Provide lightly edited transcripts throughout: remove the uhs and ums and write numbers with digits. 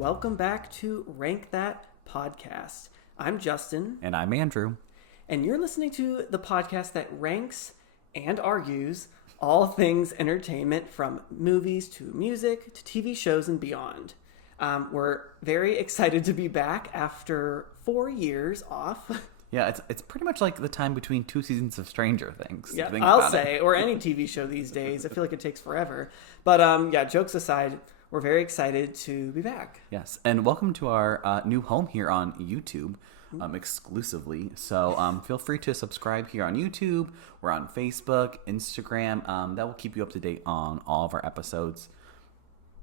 welcome back to Rank That Podcast. I'm Justin. And I'm Andrew. And you're listening to the podcast that ranks and argues all things entertainment, from movies to music to TV shows and beyond. We're very excited to be back after 4 years off. Yeah, it's pretty much like the time between 2 seasons of Stranger Things. Yeah, I'll say, or any TV show these days. I feel like it takes forever. But yeah, jokes aside, we're very excited to be back. Yes, and welcome to our new home here on YouTube exclusively. So feel free to subscribe here on YouTube. We're on Facebook, Instagram. That will keep you up to date on all of our episodes.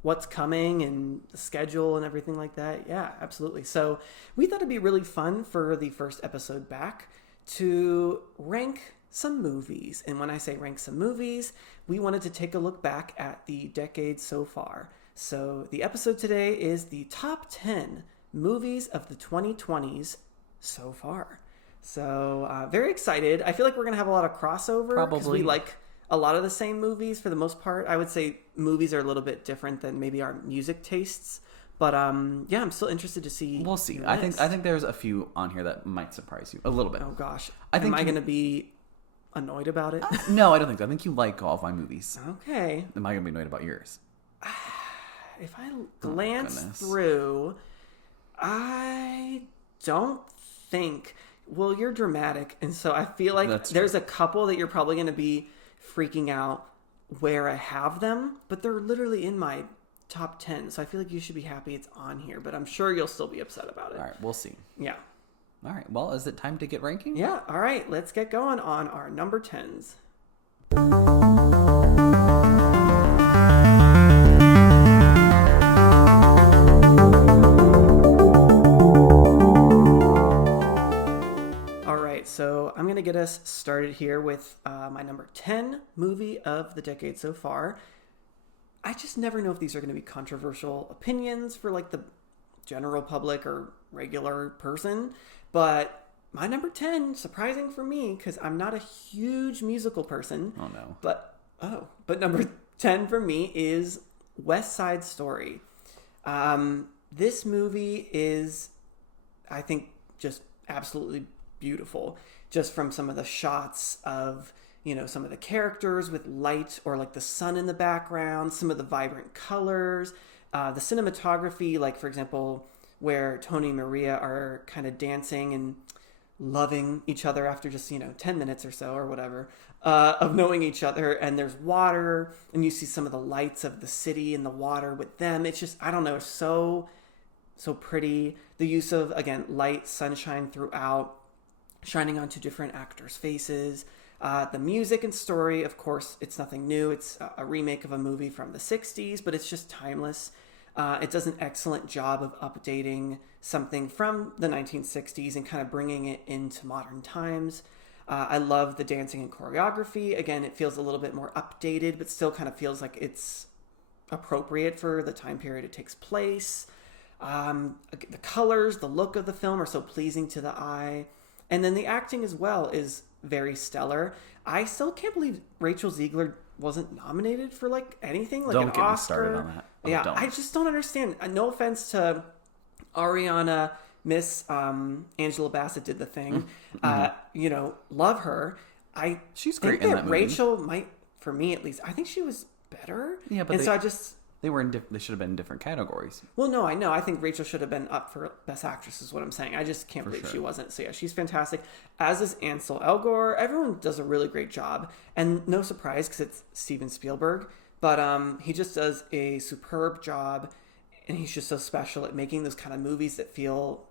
What's coming and the schedule and everything like that. Yeah, absolutely. So we thought it'd be really fun for the first episode back to rank some movies. And when I say rank some movies, we wanted to take a look back at the decade so far. So the episode today is the top 10 movies of the 2020s so far. So very excited. I feel like we're going to have a lot of crossover. Probably. We like a lot of the same movies for the most part. I would say movies are a little bit different than maybe our music tastes. But yeah, I'm still interested to see. We'll see. I think there's a few on here that might surprise you a little bit. Oh gosh. Am I going to be annoyed about it? No, I don't think so. I think you like all of my movies. Okay. Am I going to be annoyed about yours? If I glance through, I don't think. Well, you're dramatic, and so I feel like there's a couple that you're probably going to be freaking out where I have them, but they're literally in my top 10, so I feel like you should be happy it's on here, but I'm sure you'll still be upset about it. All right, we'll see. Yeah. All right, well, is it time to get ranking? Yeah, all right, let's get going on our number 10s. So I'm going to get us started here with my number 10 movie of the decade so far. I just never know if these are going to be controversial opinions for like the general public or regular person. But my number 10, surprising for me because I'm not a huge musical person. Oh, no. But number 10 for me is West Side Story. This movie is, I think, just absolutely beautiful, just from some of the shots of, some of the characters with light or like the sun in the background, some of the vibrant colors, the cinematography, like for example, where Tony and Maria are kind of dancing and loving each other after just, 10 minutes or so or whatever, of knowing each other, and there's water and you see some of the lights of the city in the water with them. It's just, I don't know, so pretty. The use of, again, light, sunshine throughout, shining onto different actors' faces. The music and story, of course, it's nothing new. It's a remake of a movie from the 60s, but it's just timeless. It does an excellent job of updating something from the 1960s and kind of bringing it into modern times. I love the dancing and choreography. Again, it feels a little bit more updated, but still kind of feels like it's appropriate for the time period it takes place. The colors, the look of the film are so pleasing to the eye. And then the acting as well is very stellar. I still can't believe Rachel Ziegler wasn't nominated for like anything, like an Oscar. Don't get me started on that. Yeah, I just don't understand. No offense to Ariana, Miss Angela Bassett did the thing. Love her. She's great in that movie. Rachel might, for me at least, I think she was better. Yeah, but they should have been in different categories. Well, no, I know. I think Rachel should have been up for Best Actress is what I'm saying. I just can't believe she wasn't. So yeah, she's fantastic. As is Ansel Elgort. Everyone does a really great job. And no surprise because it's Steven Spielberg. But he just does a superb job. And he's just so special at making those kind of movies that feel,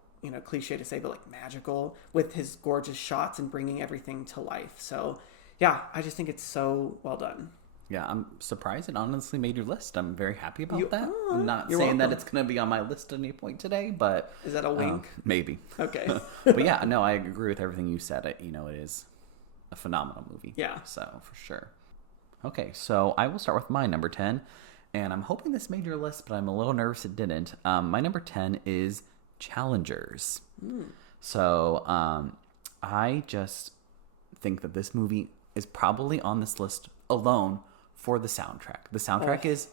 cliche to say, but like magical with his gorgeous shots and bringing everything to life. So yeah, I just think it's so well done. Yeah, I'm surprised it honestly made your list. I'm very happy about that. I'm not saying welcome. That it's going to be on my list at any point today, but... Is that a wink? Maybe. Okay. But yeah, no, I agree with everything you said. It is a phenomenal movie. Yeah. So, for sure. Okay, so I will start with my number 10, and I'm hoping this made your list, but I'm a little nervous it didn't. My number 10 is Challengers. So, I just think that this movie is probably on this list alone for the soundtrack. The soundtrack is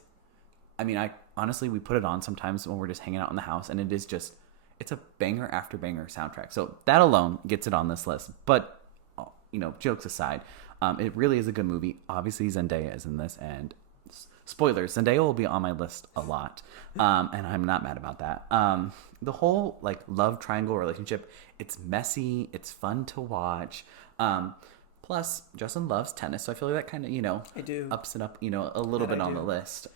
I mean, I honestly, we put it on sometimes when we're just hanging out in the house, and it's a banger after banger soundtrack. So that alone gets it on this list. But, jokes aside, it really is a good movie. Obviously, Zendaya is in this, and spoilers, Zendaya will be on my list a lot, and I'm not mad about that. The whole love triangle relationship, it's messy, it's fun to watch. Plus, Justin loves tennis, so I feel like that kind of I do ups it up a little bit on the list.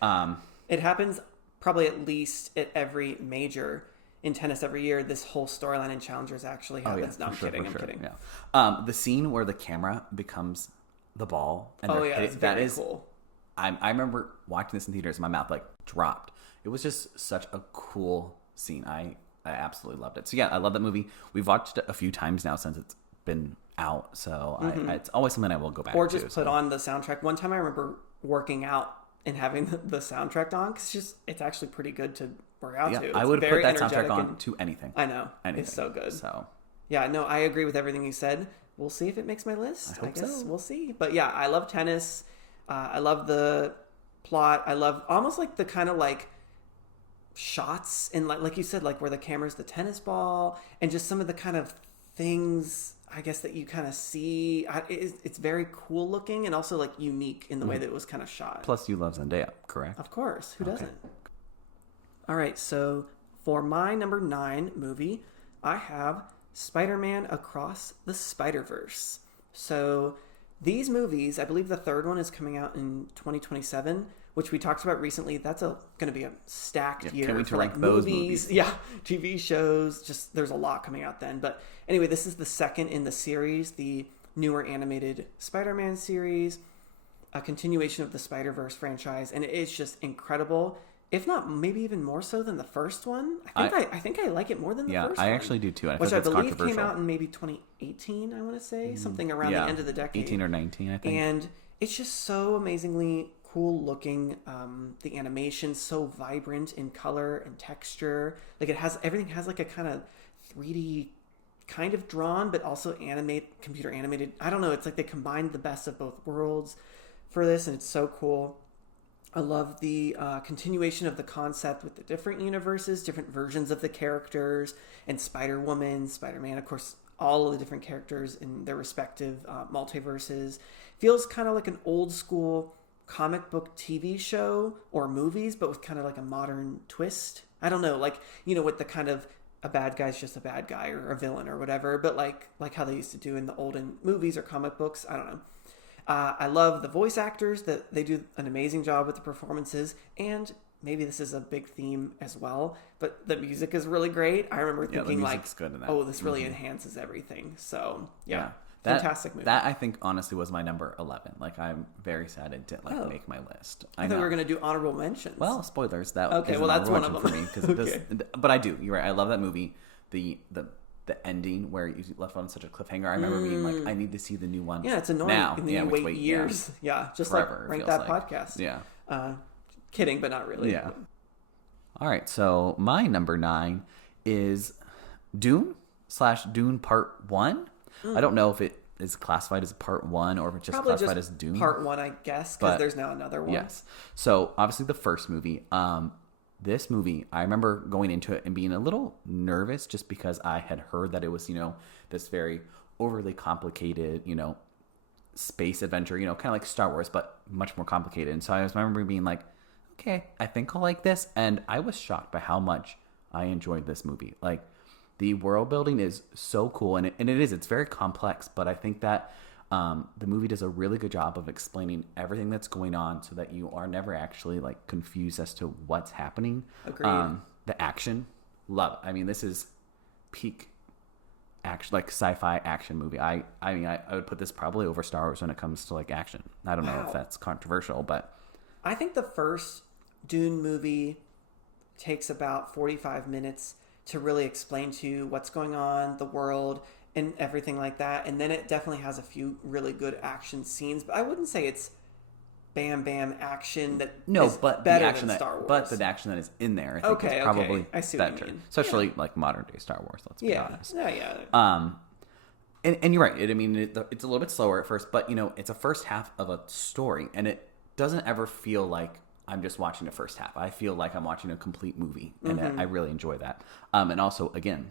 It happens probably at least at every major in tennis every year. This whole storyline in Challengers actually happens. Oh, yeah, I'm kidding. I'm kidding. Yeah. The scene where the camera becomes the ball. And it's very cool. I remember watching this in theaters and my mouth dropped. It was just such a cool scene. I absolutely loved it. So yeah, I love that movie. We've watched it a few times now since it's been out. So it's always something I will go back to. Or just put on the soundtrack. One time I remember working out and having the soundtrack on because it's actually pretty good to work out to. I would put that soundtrack on to anything. I know. Anything. It's so good. So yeah, no, I agree with everything you said. We'll see if it makes my list. I guess we'll see. But yeah, I love tennis. I love the plot. I love almost the kind of shots and like you said, where the camera's the tennis ball and just some of the kind of things I guess that you kind of see. It's very cool looking and also unique in the way that it was kind of shot. Plus you love Zendaya, correct? Of course. Who doesn't? All right. So for my number 9 movie, I have Spider-Man Across the Spider-Verse. So these movies, I believe the third one is coming out in 2027, which we talked about recently. That's going to be a stacked year. Can't wait to rank movies. those movies. Yeah, TV shows. Just there's a lot coming out then. But anyway, this is the second in the series, the newer animated Spider-Man series, a continuation of the Spider-Verse franchise, and it's just incredible. If not, maybe even more so than the first one. I think I like it more than the first one. Yeah, I actually do too. Which I believe came out in maybe 2018, I want to say. Something around the end of the decade. 18 or 19, I think. And it's just so amazingly cool looking. The animation's so vibrant in color and texture. Everything has a kind of 3D kind of drawn, but also computer animated. I don't know. It's they combined the best of both worlds for this, and it's so cool. I love the continuation of the concept with the different universes, different versions of the characters, and Spider-Woman, Spider-Man, of course, all of the different characters in their respective multiverses. Feels kind of like an old school comic book TV show or movies, but with kind of a modern twist. I don't know, with the kind of a bad guy's just a bad guy or a villain or whatever, but like how they used to do in the olden movies or comic books. I don't know. I love the voice actors, that they do an amazing job with the performances, and maybe this is a big theme as well, but the music is really great. I remember thinking good in that. Oh, this really enhances everything. So yeah. Fantastic movie. That I think honestly was my number 11. I'm very sad it didn't make my list. I thought we were going to do honorable mentions. Well, spoilers. That okay. Well, that's one of them for me because but I do. You're right. I love that movie. The ending where you left on such a cliffhanger. I remember being I need to see the new one. Yeah, it's annoying. Now, you wait years. Yeah, just forever, rank that podcast. Yeah. Kidding, but not really. Yeah. All right. So my number 9 is Dune/Dune Part 1. I don't know if it is classified as Part 1 or if it's just probably classified just as Dune. Part 1, I guess, because there's now another one. Yes. So obviously the first movie. This movie, I remember going into it and being a little nervous just because I had heard that it was, this very overly complicated, space adventure, kind of like Star Wars, but much more complicated. And so I remember being like, okay, I think I'll like this. And I was shocked by how much I enjoyed this movie. The world building is so cool. And it's very complex, but I think that the movie does a really good job of explaining everything that's going on so that you are never actually confused as to what's happening. Agreed. The action, love it. I mean, this is peak action, sci-fi action movie. I would put this probably over Star Wars when it comes to action. I don't know if that's controversial, but I think the first Dune movie takes about 45 minutes to really explain to you what's going on, the world, and everything like that. And then it definitely has a few really good action scenes, but I wouldn't say it's bam bam action that is better than Star Wars. But the action that is in there, I think is probably I see better. What you mean. Especially modern day Star Wars, let's be honest. Yeah. And you're right. It's a little bit slower at first, but it's a first half of a story, and it doesn't ever feel like I'm just watching the first half. I feel like I'm watching a complete movie, and Mm-hmm. I really enjoy that. And also, again,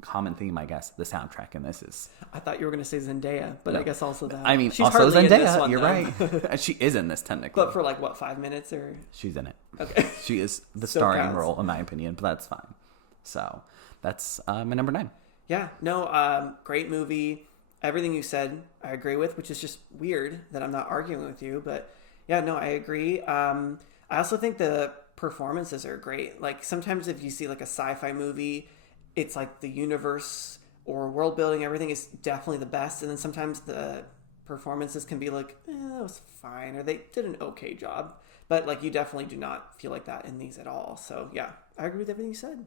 common theme, I guess, the soundtrack in this is. I thought you were going to say Zendaya, but I guess also that. I mean, she's also hardly in this Zendaya. one, You're though. right. She is in this technically, But for like, what, 5 minutes or? she's in it. Okay. She is the Still starring counts. role, in my opinion, but that's fine. So that's my number 9. Yeah, no, great movie. Everything you said, I agree with, which is just weird that I'm not arguing with you. But yeah, no, I agree. I also think the performances are great. Like sometimes if you see like a sci-fi movie, it's like the universe or world building, everything is definitely the best. And then sometimes the performances can be like, that was fine, or they did an okay job. But like you definitely do not feel like that in these at all. So yeah, I agree with everything you said.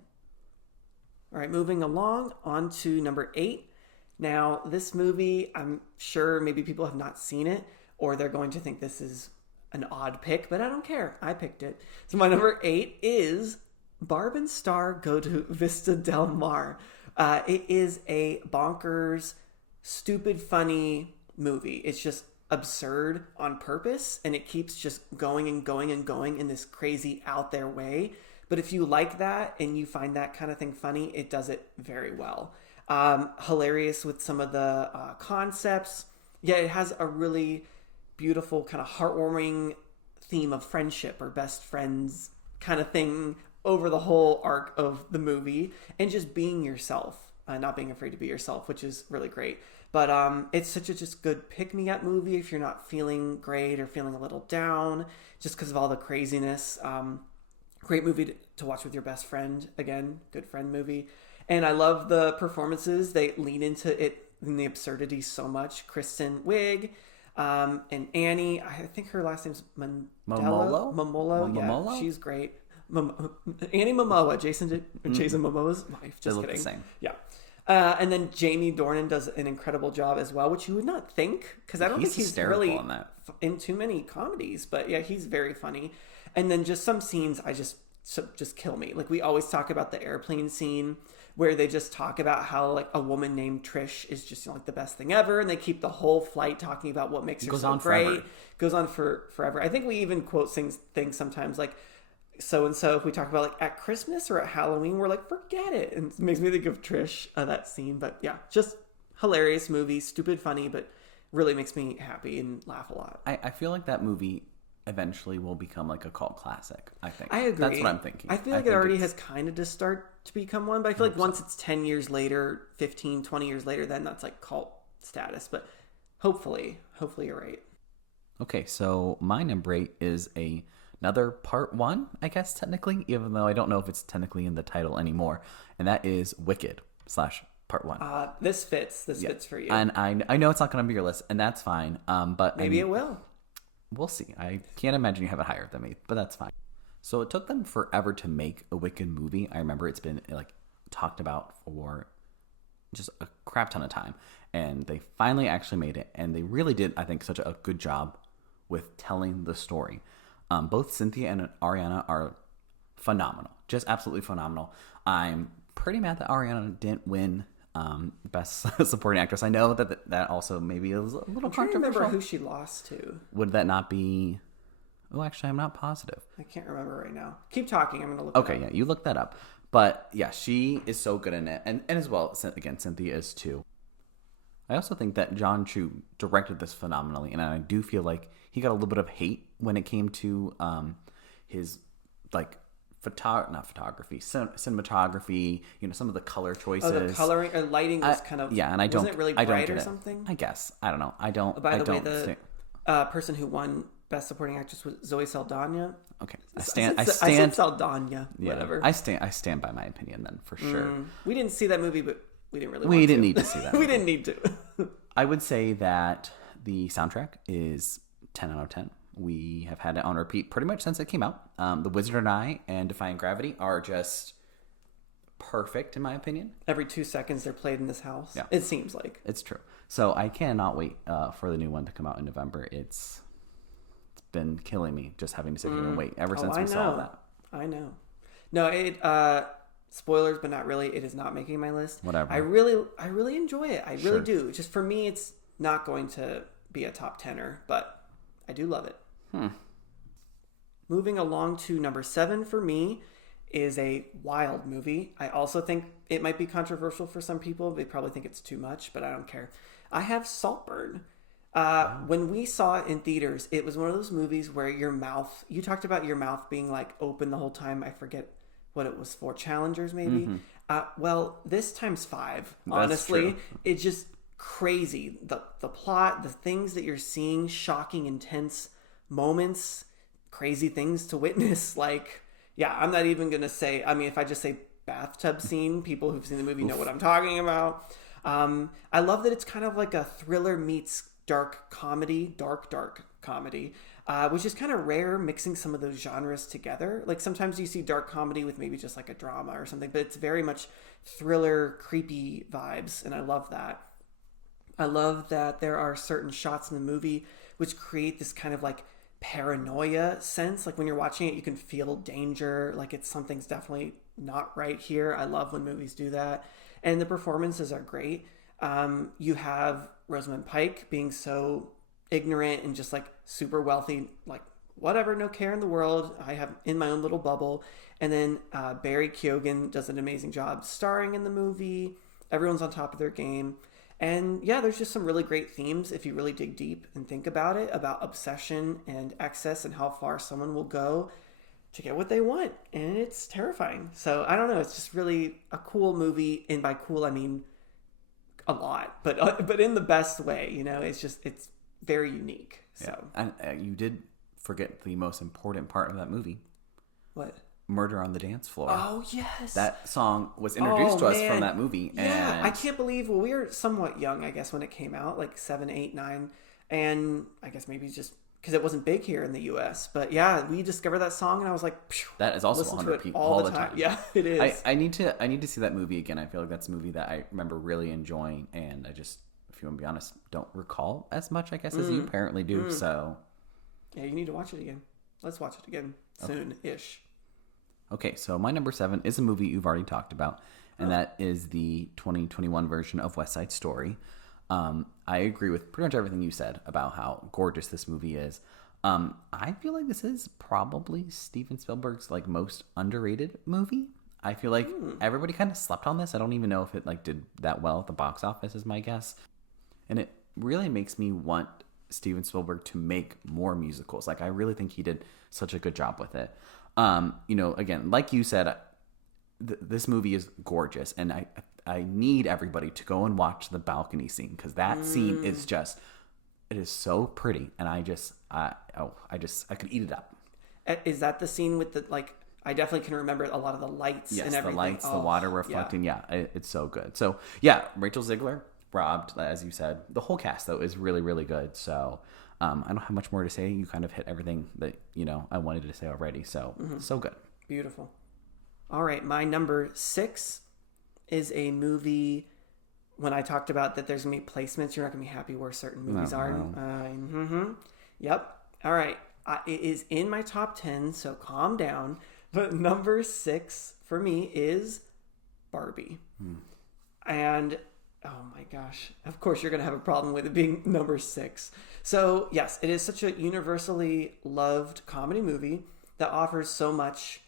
All right, moving along on to number 8. Now, this movie, I'm sure maybe people have not seen it, or they're going to think this is an odd pick, but I don't care. I picked it. So my number 8 is Barb and Star Go to Vista Del Mar. It is a bonkers, stupid, funny movie. It's just absurd on purpose, and it keeps just going and going and going in this crazy out there way. But if you like that and you find that kind of thing funny, it does it very well. Hilarious with some of the concepts. Yeah, it has a really beautiful kind of heartwarming theme of friendship or best friends kind of thing over the whole arc of the movie, and just being yourself, not being afraid to be yourself, which is really great. But it's such a just good pick-me-up movie if you're not feeling great or feeling a little down just because of all the craziness. Great movie to watch with your best friend. Again, good friend movie. And I love the performances. They lean into it in the absurdity so much. Kristen Wiig and Annie. I think her last name's Momolo? Momolo. Yeah, Momolo? she's great. Annie Momoa, Jason Momoa's wife. Just They look kidding. the same. Yeah. And then Jamie Dornan does an incredible job as well, which you would not think, because I don't think he's hysterical really in that. in too many comedies. But yeah, he's very funny. And then just some scenes I just kill me. Like we always talk about the airplane scene where they just talk about how like a woman named Trish is just like the best thing ever, and they keep the whole flight talking about what makes her so great. Forever. Goes on for forever. I think we even quote things sometimes like so and so if we talk about like at Christmas or at Halloween, we're like, forget it. And it makes me think of Trish, that scene. But yeah, just hilarious movie, stupid funny, but really makes me happy and laugh a lot. I feel like that movie eventually will become like a cult classic, I think. I agree. That's what I'm thinking. I feel like it already has kind of just started to become one, but I feel like once it's 10 years later, 15, 20 years later, then that's like cult status. But hopefully you're right. Okay, so my number 8 is another part 1, I guess, technically, even though I don't know if it's technically in the title anymore, and that is Wicked / part 1. This fits. This fits for you. And I know it's not going to be your list, and that's fine. But Maybe it will. We'll see. I can't imagine you have it higher than me, but that's fine. So it took them forever to make a Wicked movie. I remember it's been like talked about for just a crap ton of time, and they finally actually made it, and they really did, I think, such a good job with telling the story. Both Cynthia and Ariana are phenomenal, just absolutely phenomenal. I'm pretty mad that Ariana didn't win Best Supporting Actress. I know that also maybe is a little I'm trying to controversial. remember who she lost to. Would that not be? Oh, actually, I'm not positive. I can't remember right now. Keep talking. I'm going to look Okay, it up. yeah, you look that up. But yeah, she is so good in it, and as well, again, Cynthia is too. I also think that John Chu directed this phenomenally, and I do feel like he got a little bit of hate when it came to his like cinematography. You know, some of the color choices. Oh, the coloring or lighting was kind of and I don't. Wasn't it really I don't bright get or it. something? I guess I don't know. I don't. By the I way, don't the person who won Best Supporting Actress was Zoe Saldana. Okay, I said Saldana. Yeah, Whatever. I stand by my opinion then for sure. We didn't see that movie, but we didn't really. We didn't need to see that. We didn't need to. I would say that the soundtrack is 10 out of 10. We have had it on repeat pretty much since it came out. The Wizard and I and Defying Gravity are just perfect in my opinion. Every 2 seconds they're played in this house. Yeah. It seems like. It's true. So I cannot wait for the new one to come out in November. It's been killing me just having to sit here and wait ever since we saw that. I know. No, it spoilers, but not really. It is not making my list. Whatever. I really enjoy it. I really do. Just for me, it's not going to be a top 10er, but I do love it. Moving along to number 7 for me is a wild movie. I also think it might be controversial for some people. They probably think it's too much, but I don't care. I have Saltburn. When we saw it in theaters, it was one of those movies where your mouth, you talked about your mouth being like open the whole time. I forget what it was for, Challengers maybe. Well, this times 5, honestly. It's just crazy. The plot, the things that you're seeing, shocking, intense moments, crazy things to witness. Like, yeah, I'm not even going to say, I mean, if I just say bathtub scene, people who've seen the movie know what I'm talking about. I love that it's kind of like a thriller meets dark comedy, dark comedy, which is kind of rare, mixing some of those genres together. Like sometimes you see dark comedy with maybe just like a drama or something, but it's very much thriller, creepy vibes, and I love that. I love that there are certain shots in the movie which create this kind of like paranoia sense. Like when you're watching it, you can feel danger, like it's something's definitely not right here. I love when movies do that. And the performances are great. You have Rosamund Pike being so ignorant and just like super wealthy, like whatever, no care in the world. I have in my own little bubble. And then Barry Keoghan does an amazing job starring in the movie. Everyone's on top of their game. And yeah, there's just some really great themes if you really dig deep and think about it, about obsession and excess and how far someone will go to get what they want. And it's terrifying. So I don't know. It's just really a cool movie. And by cool, I mean a lot, but in the best way, you know, it's very unique. So yeah. And you did forget the most important part of that movie. What? Murder on the Dance Floor. Oh, yes. That song was introduced to us from that movie. Yeah, and I can't believe, well, we were somewhat young, I guess, when it came out, like 7, 8, 9. And I guess maybe just because it wasn't big here in the U.S. But yeah, we discovered that song and I was like, that is also on repeat all the time. Yeah, it is. I need to see that movie again. I feel like that's a movie that I remember really enjoying. And I just, if you want to be honest, don't recall as much, I guess, as you apparently do. So yeah, you need to watch it again. Let's watch it again soon-ish. Okay, so my number 7 is a movie you've already talked about, and that is the 2021 version of West Side Story. I agree with pretty much everything you said about how gorgeous this movie is. I feel like this is probably Steven Spielberg's like most underrated movie. I feel like everybody kind of slept on this. I don't even know if it like did that well at the box office is my guess. And it really makes me want Steven Spielberg to make more musicals. Like I really think he did such a good job with it. You know, again, like you said, this movie is gorgeous, and I need everybody to go and watch the balcony scene because that scene is just, it is so pretty, and I could eat it up. Is that the scene with the like? I definitely can remember a lot of the lights and everything. The lights, the water reflecting. Yeah, it's so good. So yeah, Rachel Zegler, robbed, as you said. The whole cast though is really, really good. So. I don't have much more to say. You kind of hit everything that, you know, I wanted to say already. So, so good. Beautiful. All right. My number 6 is a movie. When I talked about that there's going to be placements, you're not going to be happy where certain movies are. Yep. All right. It is in my top 10, so calm down. But number 6 for me is Barbie. And oh my gosh. Of course, you're going to have a problem with it being number 6. So, yes, it is such a universally loved comedy movie that offers so much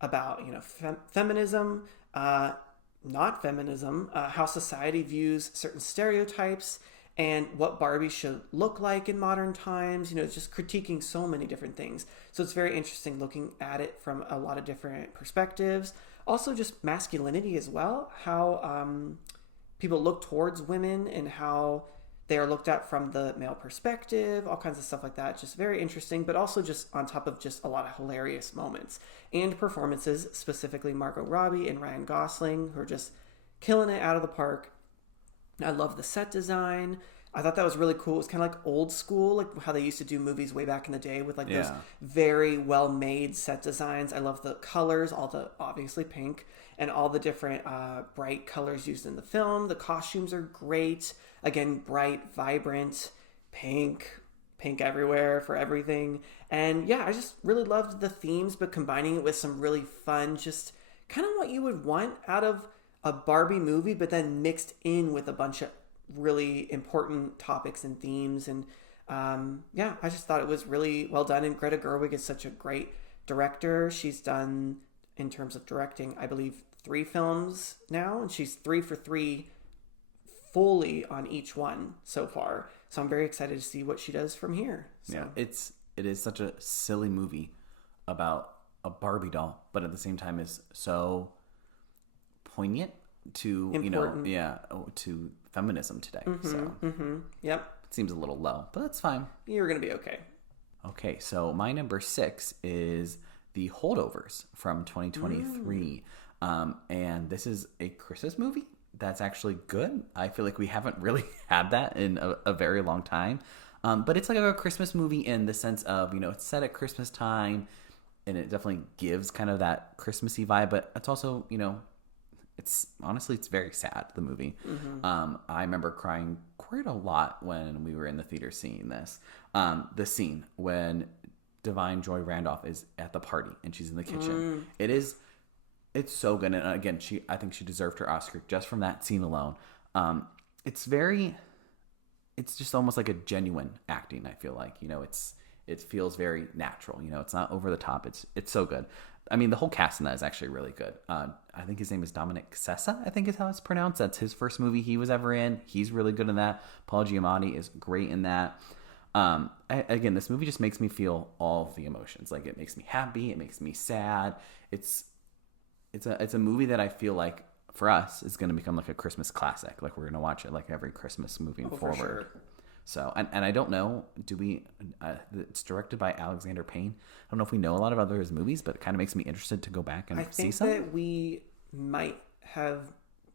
about, you know, feminism, not feminism, how society views certain stereotypes and what Barbie should look like in modern times. You know, it's just critiquing so many different things. So it's very interesting looking at it from a lot of different perspectives. Also, just masculinity as well, how people look towards women and how they are looked at from the male perspective, all kinds of stuff like that. Just very interesting, but also just on top of just a lot of hilarious moments and performances, specifically Margot Robbie and Ryan Gosling, who are just killing it out of the park. I love the set design. I thought that was really cool. It was kind of like old school, like how they used to do movies way back in the day with like those very well-made set designs. I love the colors, all the obviously pink, and all the different bright colors used in the film. The costumes are great. Again, bright, vibrant, pink everywhere for everything. And yeah, I just really loved the themes, but combining it with some really fun, just kind of what you would want out of a Barbie movie, but then mixed in with a bunch of really important topics and themes. And Yeah, I just thought it was really well done. And Greta Gerwig is such a great director. She's done, in terms of directing, I believe 3 films now, and she's 3 for 3 fully on each one so far. So I'm very excited to see what she does from here. So. Yeah, it is such a silly movie about a Barbie doll, but at the same time is so poignant to Important. to feminism today. So Yep, it seems a little low, but that's fine. you're gonna be okay. Okay, so my number 6 is The Holdovers from 2023. And this is a Christmas movie that's actually good. I feel like we haven't really had that in a very long time. But it's like a Christmas movie in the sense of, it's set at Christmas time, and it definitely gives kind of that Christmassy vibe, but it's also, it's very sad, the movie. I remember crying quite a lot when we were in the theater seeing this. The scene when Divine Joy Randolph is at the party and she's in the kitchen. It's so good. And again, I think she deserved her Oscar just from that scene alone. It's just almost like a genuine acting. I feel like, it feels very natural. It's not over the top. It's so good. I mean, the whole cast in that is actually really good. I think his name is Dominic Sessa, I think is how it's pronounced. That's his first movie he was ever in. He's really good in that. Paul Giamatti is great in that. Again, this movie just makes me feel all of the emotions. Like, it makes me happy. It makes me sad. It's a movie that I feel like for us is going to become like a Christmas classic. Like, we're going to watch it like every Christmas moving forward. For sure. So, and I don't know, it's directed by Alexander Payne. I don't know if we know a lot of other his movies, but it kind of makes me interested to go back and see some. I think that we might have,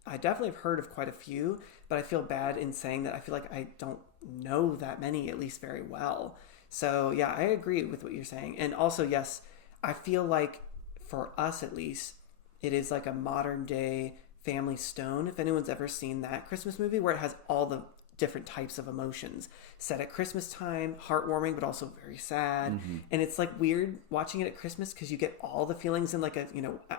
I definitely have heard of quite a few, but I feel bad in saying that I feel like I don't know that many, at least very well. So yeah, I agree with what you're saying. And also, yes, I feel like for us at least, it is like a modern day Family Stone, if anyone's ever seen that Christmas movie, where it has all the different types of emotions set at Christmas time, heartwarming but also very sad. And it's like weird watching it at Christmas because you get all the feelings in like a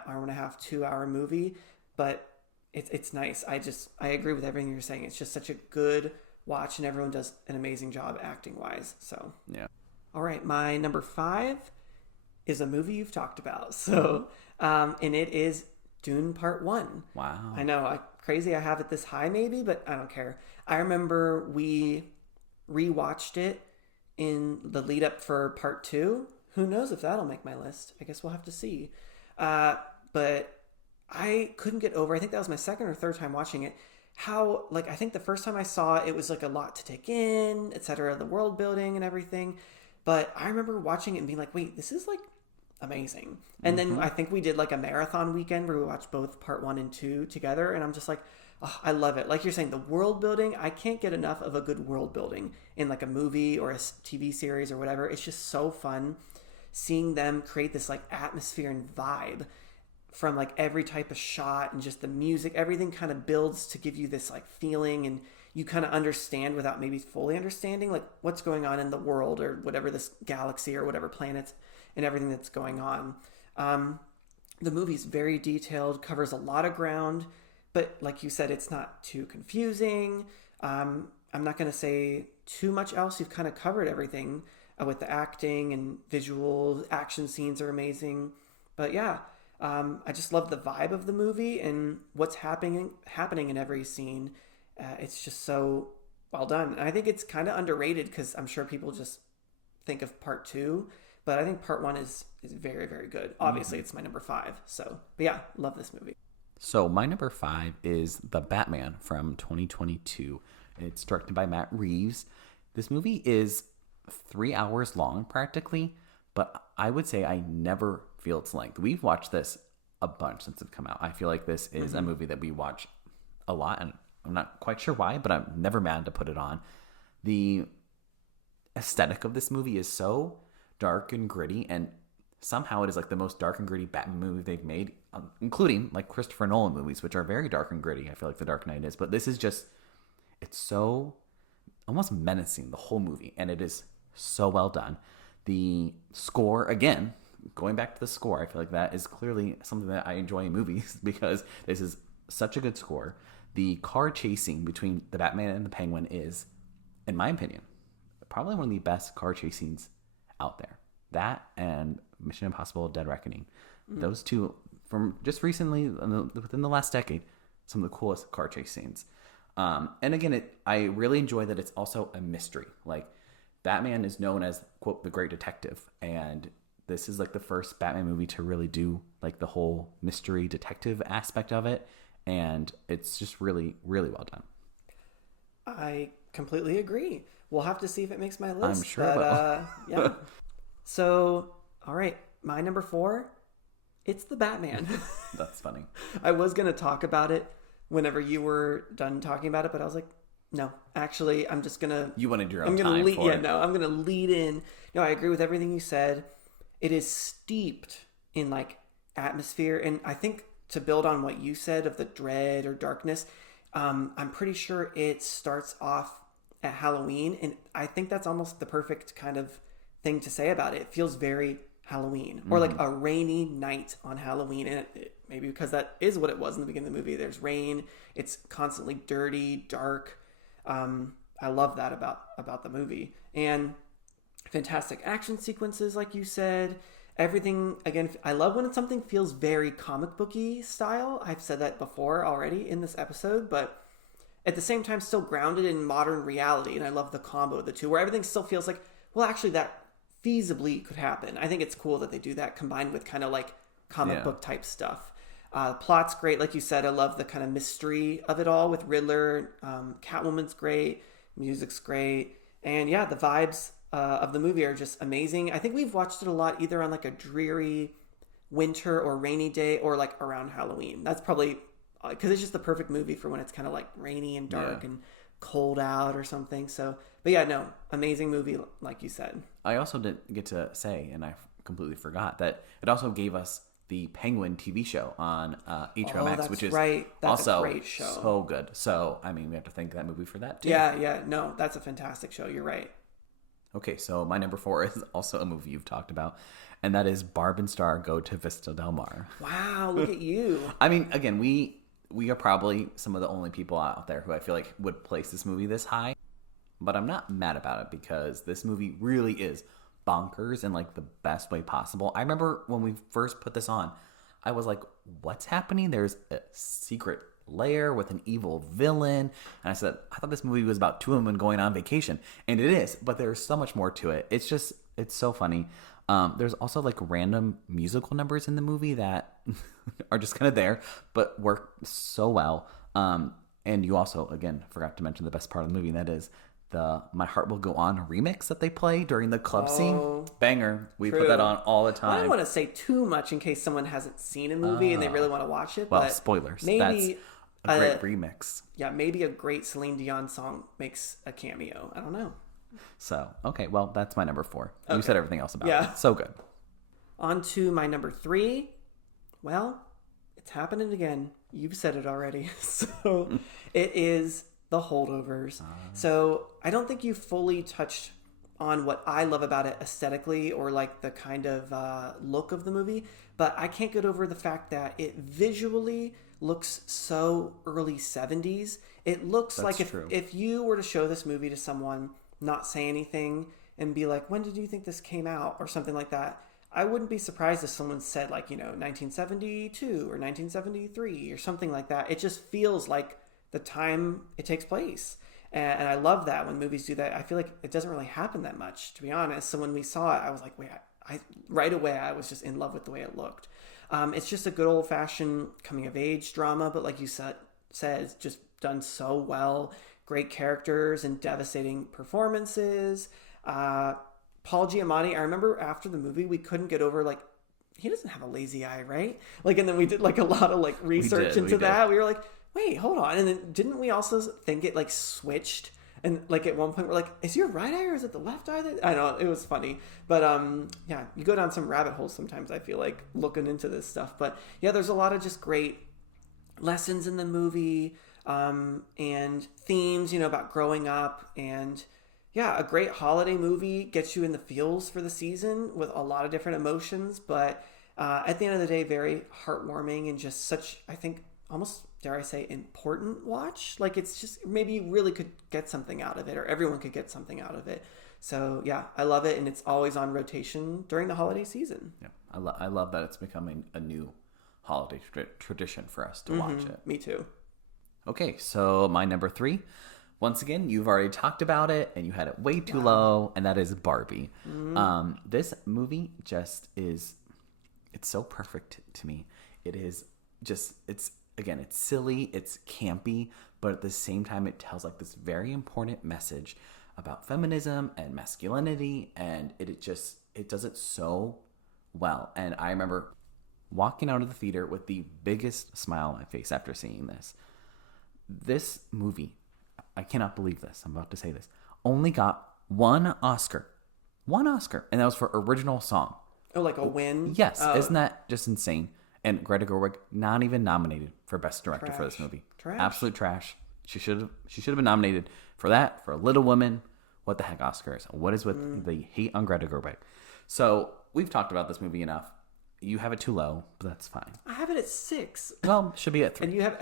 hour and a half, 2-hour movie, but it's nice. I agree with everything you're saying. It's just such a good watch, and everyone does an amazing job acting wise. So yeah. All right, my number 5 is a movie you've talked about. So and it is Dune Part 1. Wow. I know, crazy I have it this high maybe, but I don't care. I remember we rewatched it in the lead up for Part 2. Who knows if that'll make my list? I guess we'll have to see. But I couldn't get over, I think that was my second or third time watching it, how, like, I think the first time I saw it, it was like a lot to take in, etc., the world building and everything. But I remember watching it and being like, wait, this is like amazing. And then I think we did like a marathon weekend where we watched both Part 1 and 2 together, and I'm just like, oh, I love it. Like you're saying, the world building, I can't get enough of a good world building in like a movie or a TV series or whatever. It's just so fun seeing them create this like atmosphere and vibe from like every type of shot, and just the music, everything kind of builds to give you this like feeling, and you kind of understand without maybe fully understanding like what's going on in the world or whatever, this galaxy or whatever planets and everything that's going on. The movie's very detailed, covers a lot of ground, but like you said, it's not too confusing. I'm not going to say too much else. You've kind of covered everything with the acting and visuals. Action scenes are amazing. But yeah, I just love the vibe of the movie and what's happening in every scene. It's just so well done. And I think it's kind of underrated because I'm sure people just think of Part 2. But I think Part 1 is very, very good. Obviously, it's my number 5. So, but yeah, love this movie. So my number 5 is The Batman from 2022. It's directed by Matt Reeves. This movie is 3 hours long practically, but I would say I never feel its length. We've watched this a bunch since it's come out. I feel like this is a movie that we watch a lot, and I'm not quite sure why, but I'm never mad to put it on. The aesthetic of this movie is so dark and gritty, and somehow it is like the most dark and gritty Batman movie they've made, including like Christopher Nolan movies, which are very dark and gritty. I feel like The Dark Knight is, but this is just, it's so almost menacing, the whole movie, and it is so well done. The score, again, going back to the score, I feel like that is clearly something that I enjoy in movies because this is such a good score. The car chasing between the Batman and the Penguin is, in my opinion, probably one of the best car chase scenes out there. That and Mission Impossible: Dead Reckoning. Those two, from just recently, within the last decade, some of the coolest car chase scenes. And again, I really enjoy that it's also a mystery. Like, Batman is known as, quote, the great detective. And this is like the first Batman movie to really do like the whole mystery detective aspect of it. And it's just really, really well done. I completely agree. We'll have to see if it makes my list. I'm sure it will. Yeah. So, all right. My number 4, it's the Batman. That's funny. I was going to talk about it whenever you were done talking about it, but I was like, no, actually, I'm just going to... You wanted your own time for it. No, I'm going to lead in. No, I agree with everything you said. It is steeped in, like, atmosphere. And I think to build on what you said of the dread or darkness, I'm pretty sure it starts off at Halloween. And I think that's almost the perfect kind of thing to say about it. It feels very Halloween, or like a rainy night on Halloween. And maybe because that is what it was in the beginning of the movie. There's rain. It's constantly dirty, dark. I love that about the movie. And fantastic action sequences, like you said. Everything, again, I love when something feels very comic booky style. I've said that before already in this episode, but at the same time still grounded in modern reality. And I love the combo of the two, where everything still feels like, well, actually that feasibly could happen. I think it's cool that they do that combined with kind of like comic book type stuff. Plot's great. Like you said, I love the kind of mystery of it all with Riddler. Catwoman's great. Music's great. And yeah, the vibes of the movie are just amazing. I think we've watched it a lot either on like a dreary winter or rainy day or like around Halloween. That's probably because it's just the perfect movie for when it's kind of like rainy and dark and cold out or something. So, but yeah, no, amazing movie, like you said. I also didn't get to say, and I completely forgot, that it also gave us the Penguin TV show on HBO, which is also a great show. So good. So, I mean, we have to thank that movie for that too. Yeah. No, that's a fantastic show. You're right. Okay, so my number 4 is also a movie you've talked about, and that is Barb and Star Go to Vista Del Mar. Wow, look at you. I mean, again, we are probably some of the only people out there who I feel like would place this movie this high, but I'm not mad about it because this movie really is bonkers in like the best way possible. I remember when we first put this on, I was like, what's happening? There's a secret lair with an evil villain. And I said, I thought this movie was about two women going on vacation. And it is, but there's so much more to it. It's so funny. There's also like random musical numbers in the movie that are just kind of there, but work so well. And you also, again, forgot to mention the best part of the movie, and that is the My Heart Will Go On remix that they play during the club scene. Banger. We put that on all the time. I don't want to say too much in case someone hasn't seen a movie and they really want to watch it. Well, but spoilers. Maybe that's a great remix. Yeah, maybe a great Celine Dion song makes a cameo. I don't know. So, okay, well, that's my number 4. Okay. You said everything else about it. So good. On to my number 3. Well, it's happening again. You've said it already. So it is The Holdovers. So I don't think you fully touched on what I love about it aesthetically or like the kind of look of the movie, but I can't get over the fact that it visually looks so early 70s. It looks like if you were to show this movie to someone, not say anything, and be like, when did you think this came out? Or something like that. I wouldn't be surprised if someone said 1972 or 1973 or something like that. It just feels like the time it takes place. And I love that when movies do that. I feel like it doesn't really happen that much, to be honest. So when we saw it, I was like, wait, right away, I was just in love with the way it looked. It's just a good old-fashioned coming-of-age drama, but like you said, it's just done so well. Great characters and devastating performances. Paul Giamatti, I remember after the movie, we couldn't get over, he doesn't have a lazy eye, right? And then we did, a lot of, research into that. We were like, wait, hold on. And then didn't we also think it, switched? And, at one point, we're like, is your right eye or is it the left eye? I don't know. It was funny. But, yeah, you go down some rabbit holes sometimes, I feel like, looking into this stuff. But, yeah, there's a lot of just great lessons in the movie and themes, about growing up. And, yeah, a great holiday movie gets you in the feels for the season with a lot of different emotions. But at the end of the day, very heartwarming and just such, I think, almost, dare I say, important watch. Like, it's just, maybe you really could get something out of it, or everyone could get something out of it. So yeah, I love it, and it's always on rotation during the holiday season. Yeah, I love that it's becoming a new holiday tradition for us to watch it. Me too. Okay, so my number 3. Once again, you've already talked about it, and you had it way too low, and that is Barbie. This movie just is, it's so perfect to me. It is just, it's silly, it's campy, but at the same time, it tells like this very important message about feminism and masculinity, and it does it so well. And I remember walking out of the theater with the biggest smile on my face after seeing this. This movie, I cannot believe this, I'm about to say this, only got one Oscar, and that was for original song. Oh, like a win? Yes, isn't that just insane? And Greta Gerwig not even nominated for Best Director for this movie. Trash. Absolute trash. She should have been nominated for that, for Little Women. What the heck, Oscars? What is with the hate on Greta Gerwig? So we've talked about this movie enough. You have it too low, but that's fine. I have it at 6. Well, should be at 3. And you have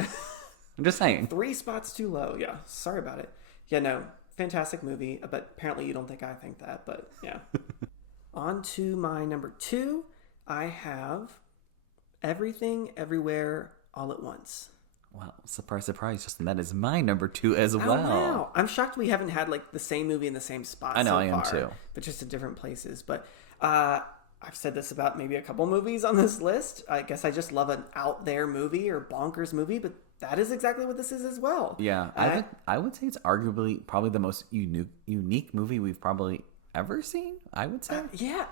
I'm just saying. 3 spots too low. Yeah, sorry about it. Yeah, no, fantastic movie, but apparently you don't think I think that, but yeah. On to my number 2, I have Everything, Everywhere, All at Once. Well, surprise, surprise, Justin. That is my number 2 as well. Wow. I'm shocked we haven't had like the same movie in the same spot. I know, so I am far, too. but just at different places. But I've said this about maybe a couple movies on this list. I guess I just love an out there movie or bonkers movie, but that is exactly what this is as well. Yeah, I would say it's arguably probably the most unique movie we've probably ever seen, I would say. Yeah,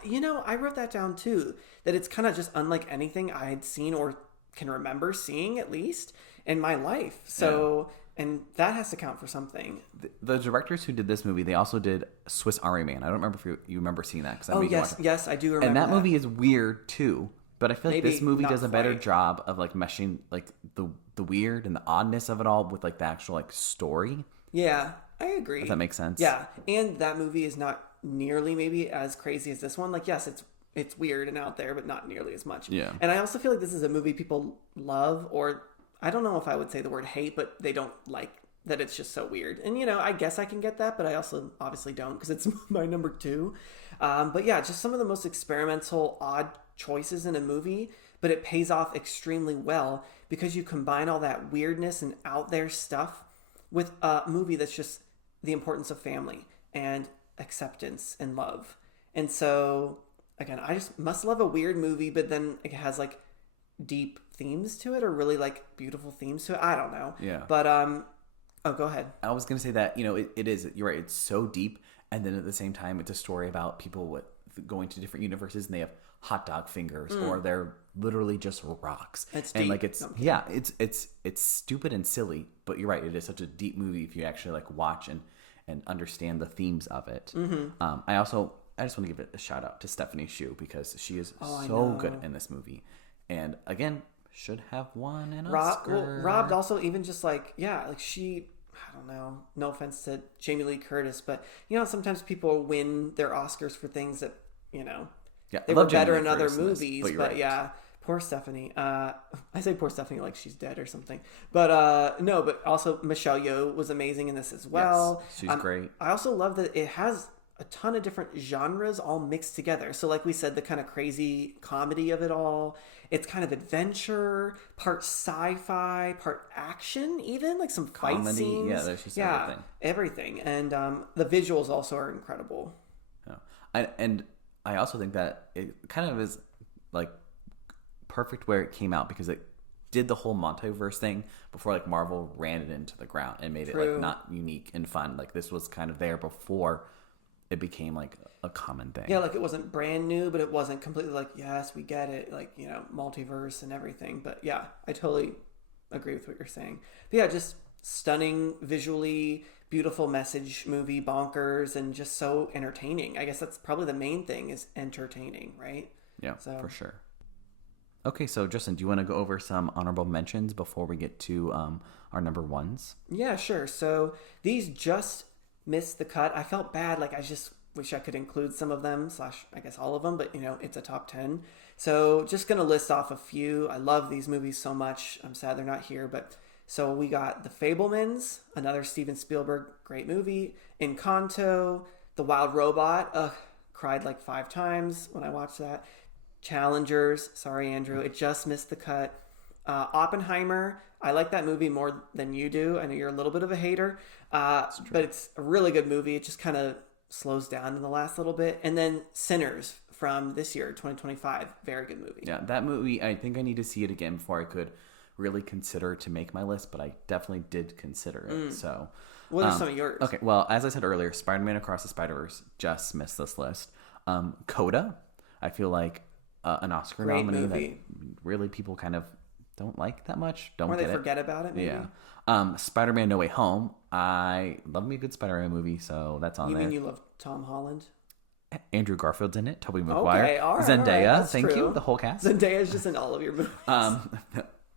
I wrote that down too. That it's kind of just unlike anything I had seen or can remember seeing, at least in my life. So, and that has to count for something. The directors who did this movie, they also did Swiss Army Man. I don't remember if you remember seeing that. Yes, I do remember. And that movie is weird too. But I feel like this movie does a better job of like meshing like the weird and the oddness of it all with like the actual like story. Yeah, I agree. If that makes sense. Yeah, and that movie is not nearly maybe as crazy as this one. Like, yes, it's weird and out there, but not nearly as much. Yeah. And I also feel like this is a movie people love, or I don't know if I would say the word hate, but they don't like that it's just so weird. And, I guess I can get that, but I also obviously don't because it's my number 2. But yeah, just some of the most experimental, odd choices in a movie, but it pays off extremely well because you combine all that weirdness and out there stuff with a movie that's just the importance of family and acceptance and love. And so, again, I just must love a weird movie, but then it has like deep themes to it, or really like beautiful themes to it. I don't know. Yeah. But go ahead. I was gonna say that it is. You're right. It's so deep, and then at the same time, it's a story about people going to different universes, and they have hot dog fingers, or they're literally just rocks. It's and deep. like it's stupid and silly, but you're right. It is such a deep movie if you actually like watch and understand the themes of it. I just want to give it a shout out to Stephanie Hsu because she is so good in this movie, and again should have won an Oscar. Robbed also, even just like she, I don't know, no offense to Jamie Lee Curtis, but sometimes people win their Oscars for things that they were better in other movies, but right. Poor Stephanie. I say poor Stephanie like she's dead or something. But no, but also Michelle Yeoh was amazing in this as well. Yes, she's great. I also love that it has a ton of different genres all mixed together. So like we said, the kind of crazy comedy of it all. It's kind of adventure, part sci-fi, part action, even like some fight scenes. Yeah, there's just everything. Everything. And the visuals also are incredible. Yeah. And I also think that it kind of is like perfect where it came out because it did the whole multiverse thing before like Marvel ran it into the ground and made it like not unique and fun. Like this was kind of there before it became like a common thing. Yeah, like it wasn't brand new, but it wasn't completely like, yes, we get it, like, multiverse and everything. But yeah, I totally agree with what you're saying. But yeah, just stunning, visually beautiful message movie, bonkers, and just so entertaining. I guess that's probably the main thing, is entertaining, right? Yeah, for sure. Okay, so Justin, do you want to go over some honorable mentions before we get to our number 1s? Yeah, sure. So these just missed the cut. I felt bad. Like, I just wish I could include some of them, / I guess all of them, but it's a top 10. So just going to list off a few. I love these movies so much. I'm sad they're not here, but so we got The Fabelmans, another Steven Spielberg great movie. Encanto, The Wild Robot. Cried like 5 times when I watched that. Challengers. Sorry, Andrew. It just missed the cut. Oppenheimer. I like that movie more than you do. I know you're a little bit of a hater, but it's a really good movie. It just kind of slows down in the last little bit. And then Sinners from this year, 2025. Very good movie. Yeah, that movie, I think I need to see it again before I could really consider to make my list, but I definitely did consider it. So, what are some of yours? Okay, well, as I said earlier, Spider-Man Across the Spider-Verse just missed this list. Coda, I feel like an Oscar Great nominee movie. that really people kind of don't like that much. Or they forget about it, maybe? Yeah. Spider-Man No Way Home. I love me a good Spider-Man movie, so that's on You there. mean you love Tom Holland? Andrew Garfield's in it. Tobey Maguire. Okay, all right, Zendaya. all right, that's Thank true. you. The whole cast. Zendaya's just in all of your movies.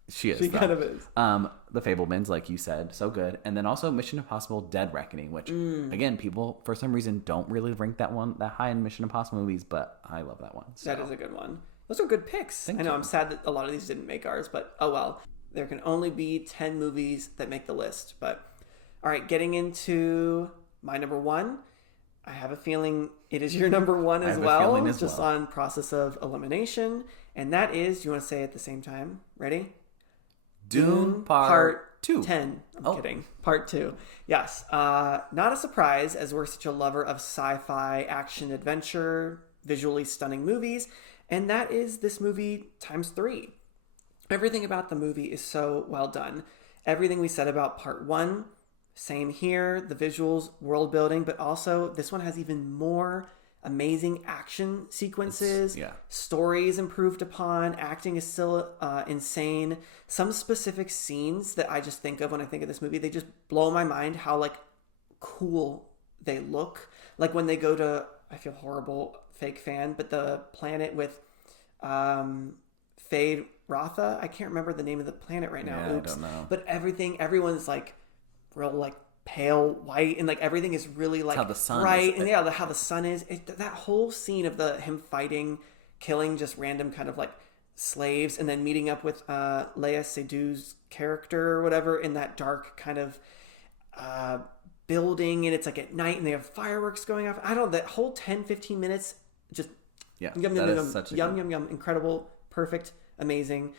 She is. She though. kind of is. The Fabelmans, like you said, so good. And then also Mission Impossible Dead Reckoning, which, again, people, for some reason, don't really rank that high in Mission Impossible movies, but I love that one. So. That is a good one. Those are good picks. Thank I know, you. I'm sad that a lot of these didn't make ours, but oh well. There can only be 10 movies that make the list. But, all right, getting into my number 1. I have a feeling it is your number 1 as well. Just on process of elimination. And that is, you want to say it at the same time? Ready? Dune Part 2. 10. I'm kidding. Part 2. Yes. Not a surprise, as we're such a lover of sci-fi, action, adventure, visually stunning movies. And that is this movie times 3. Everything about the movie is so well done. Everything we said about Part 1, same here. The visuals, world building, but also this one has even more amazing action sequences. Stories improved upon. Acting is still insane. Some specific scenes that I just think of when I think of this movie, they just blow my mind how like cool they look. Like when they go to, I feel horrible, fake fan, but the planet with Fade Rotha. I can't remember the name of the planet right now. Yeah, I don't know. But everyone's like real like pale white, and like everything is really like how the sun bright, is. and how the sun is. That whole scene of him fighting, killing just random kind of like slaves, and then meeting up with Léa Seydoux' character or whatever in that dark kind of building, and it's like at night, and they have fireworks going off. I don't know, that whole 10-15 minutes just yum, incredible, perfect, amazing.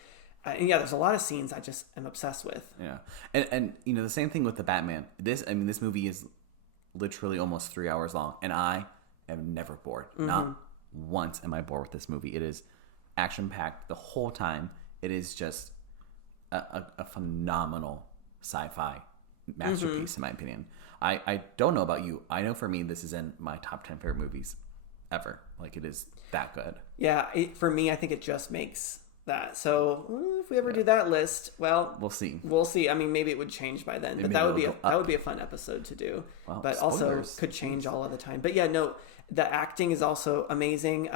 And there's a lot of scenes I just am obsessed with. Yeah. And the same thing with the Batman. This movie is literally almost 3 hours long, and I am never bored. Mm-hmm. Not once am I bored with this movie. It is action-packed the whole time. It is just a phenomenal sci-fi masterpiece, in my opinion. I don't know about you. I know for me, this is in my top 10 favorite movies ever. Like, it is that good. Yeah, for me, I think it just makes that. So if we ever do that list, well, we'll see. I mean, maybe it would change by then, but that would be a fun episode to do. Well, but spoilers. Also could change all of the time. But yeah, no, the acting is also amazing.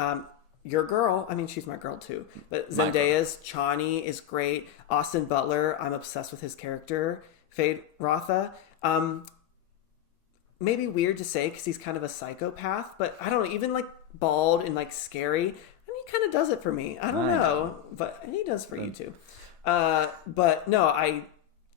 Your girl, I mean, she's my girl too. But Zendaya's Chani is great. Austin Butler, I'm obsessed with his character. Fade Rotha. Maybe weird to say because he's kind of a psychopath, but I don't know, even like bald and like scary, he kind of does it for me. I don't know, but he does for you too. But no, I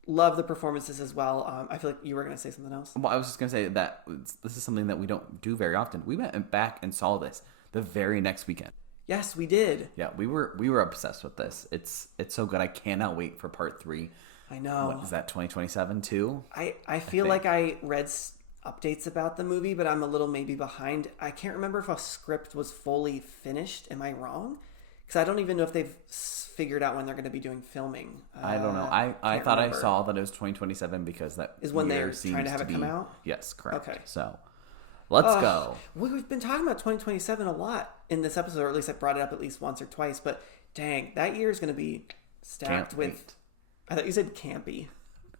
love the performances as well. I feel like you were going to say something else. Well, I was just going to say that this is something that we don't do very often. We went back and saw this the very next weekend. Yes, we did. Yeah, we were obsessed with this. It's so good. I cannot wait for part 3. I know. What is that, 2027 too? I feel like I read updates about the movie, but I'm a little maybe behind. I can't remember if a script was fully finished. Am I wrong? Because I don't even know if they've figured out when they're going to be doing filming. I don't know. I thought I saw that it was 2027 because that is when they're trying to have it come out. Yes, correct. Okay, so let's go. We've been talking about 2027 a lot in this episode, or at least I brought it up at least once or twice. But dang, that year is going to be stacked with. Wait. I thought you said campy.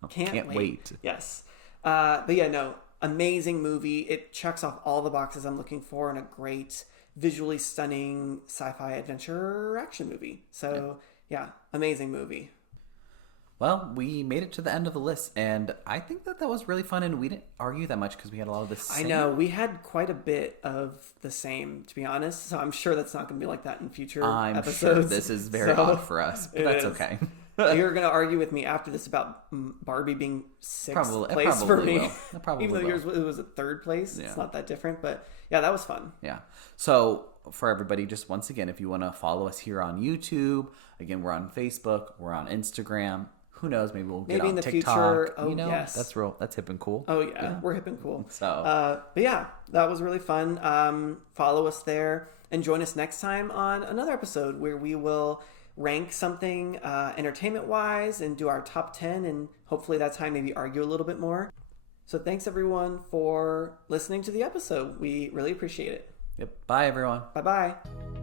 Can't wait. Yes, but yeah, no. Amazing movie. It checks off all the boxes I'm looking for in a great, visually stunning sci-fi adventure action movie. So, yeah, amazing movie. Well, we made it to the end of the list, and I think that was really fun, and we didn't argue that much because we had a lot of the same. I know, we had quite a bit of the same, to be honest, so I'm sure that's not going to be like that in future episodes. Sure this is very odd for us, but that's okay. You're going to argue with me after this about Barbie being sixth place for me. Probably Even though yours was a third place, it's not that different, but yeah, that was fun. Yeah. So for everybody, just once again, if you want to follow us here on YouTube, again, we're on Facebook, we're on Instagram. Who knows? Maybe we'll get on in the TikTok. Future. Oh, yes. That's hip and cool. Oh, yeah. We're hip and cool. So, but yeah, that was really fun. Follow us there and join us next time on another episode where we will rank something entertainment-wise and do our top 10. And hopefully that time maybe argue a little bit more. So thanks, everyone, for listening to the episode. We really appreciate it. Yep. Bye, everyone. Bye-bye.